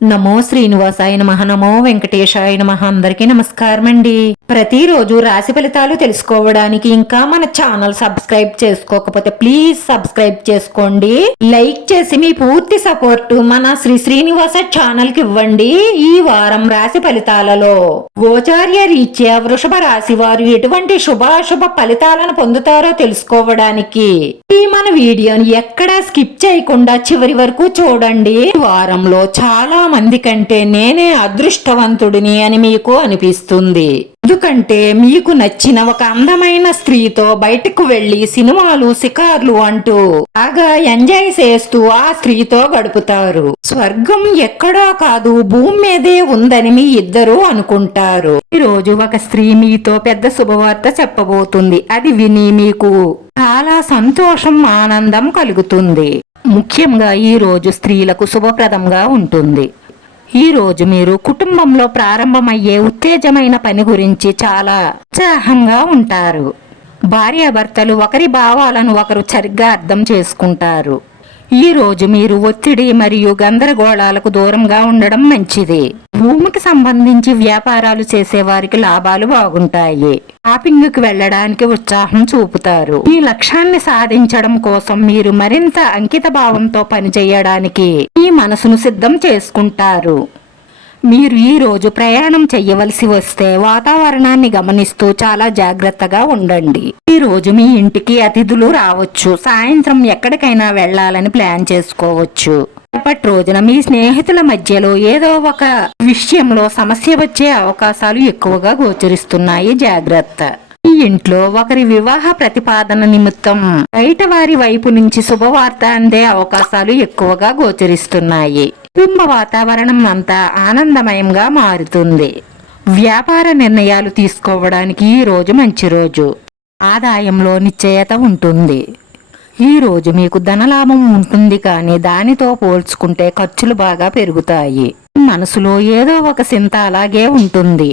నమో శ్రీనివాసాయ నమః. నమో వెంకటేశాయ నమః. అందరికీ నమస్కారం అండి. ప్రతిరోజు రాశి ఫలితాలు తెలుసుకోవడానికి ఇంకా మన ఛానల్ సబ్స్క్రైబ్ చేసుకోకపోతే ప్లీజ్ సబ్స్క్రైబ్ చేసుకోండి. లైక్ చేసి మీ పూర్తి సపోర్ట్ మన శ్రీనివాస ఛానల్ కి ఇవ్వండి. ఈ వారం రాశి ఫలితాలలో గోచార్య రీత్యా వృషభ రాశి వారు ఎటువంటి శుభాశుభ ఫలితాలను పొందుతారో తెలుసుకోవడానికి ఈ మన వీడియోని ఎక్కడా స్కిప్ చేయకుండా చివరి వరకు చూడండి. వారంలో చాలా మంది కంటే నేనే అదృష్టవంతుడిని అని మీకు అనిపిస్తుంది. ఎందుకంటే మీకు నచ్చిన ఒక అందమైన స్త్రీతో బయటకు వెళ్లి సినిమాలు షికార్లు అంటూ బాగా ఎంజాయ్ చేస్తూ ఆ స్త్రీతో గడుపుతారు. స్వర్గం ఎక్కడో కాదు భూమి మీదే ఉందని మీ ఇద్దరు అనుకుంటారు. ఈ రోజు ఒక స్త్రీ మీతో పెద్ద శుభవార్త చెప్పబోతుంది. అది విని మీకు చాలా సంతోషం ఆనందం కలుగుతుంది. ముఖ్యంగా ఈ రోజు స్త్రీలకు శుభప్రదంగా ఉంటుంది. ఈ రోజు మీరు కుటుంబంలో ప్రారంభమయ్యే ఉత్తేజమైన పని గురించి చాలా ఉత్సాహంగా ఉంటారు. భార్యాభర్తలు ఒకరి భావాలను ఒకరు సరిగ్గా అర్థం చేసుకుంటారు. ఈ రోజు మీరు ఒత్తిడి మరియు గందరగోళాలకు దూరంగా ఉండడం మంచిది. భూమికి సంబంధించి వ్యాపారాలు చేసే వారికి లాభాలు బాగుంటాయి. షాపింగ్ కి వెళ్ళడానికి ఉత్సాహం చూపుతారు. ఈ లక్ష్యాన్ని సాధించడం కోసం మీరు మరింత అంకిత భావంతో పనిచేయడానికి మీ మనసును సిద్ధం చేసుకుంటారు. మీరు ఈ రోజు ప్రయాణం చెయ్యవలసి వస్తే వాతావరణాన్ని గమనిస్తూ చాలా జాగ్రత్తగా ఉండండి. ఈ రోజు మీ ఇంటికి అతిథులు రావచ్చు. సాయంత్రం ఎక్కడికైనా వెళ్లాలని ప్లాన్ చేసుకోవచ్చు. రేపటి రోజున మీ స్నేహితుల మధ్యలో ఏదో ఒక విషయంలో సమస్య వచ్చే అవకాశాలు ఎక్కువగా గోచరిస్తున్నాయి. జాగ్రత్త. ఈ ఇంట్లో ఒకరి వివాహ ప్రతిపాదన నిమిత్తం బయట వారి వైపు నుంచి శుభవార్త అందే అవకాశాలు ఎక్కువగా గోచరిస్తున్నాయి. కుటుంబ వాతావరణం అంతా ఆనందమయంగా మారుతుంది. వ్యాపార నిర్ణయాలు తీసుకోవడానికి ఈ రోజు మంచి రోజు. ఆదాయంలో నిశ్చయత ఉంటుంది. ఈ రోజు మీకు ధనలాభం ఉంటుంది, కానీ దానితో పోల్చుకుంటే ఖర్చులు బాగా పెరుగుతాయి. మనసులో ఏదో ఒక చింత అలాగే ఉంటుంది.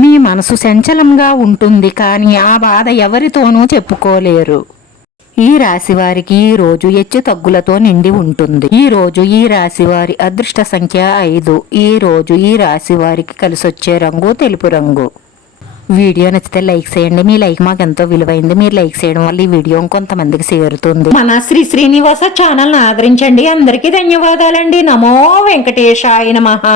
మీ మనసు చంచలంగా ఉంటుంది, కానీ ఆ బాధ ఎవరితోనూ చెప్పుకోలేరు. ఈ రాశి వారికి ఈ రోజు హెచ్చు తగ్గులతో నిండి ఉంటుంది. ఈ రోజు ఈ రాశి వారి అదృష్ట సంఖ్య 5. ఈ రోజు ఈ రాశి వారికి కలిసొచ్చే రంగు తెలుపు రంగు. వీడియో నచ్చితే లైక్ చేయండి. మీ లైక్ మాకు ఎంతో విలువైంది. మీరు లైక్ చేయడం వల్ల ఈ వీడియో కొంతమందికి చేరుతుంది. మన శ్రీనివాస ఛానల్ ఆదరించండి. అందరికీ ధన్యవాదాలండి. నమో వెంకటేశాయ నమః.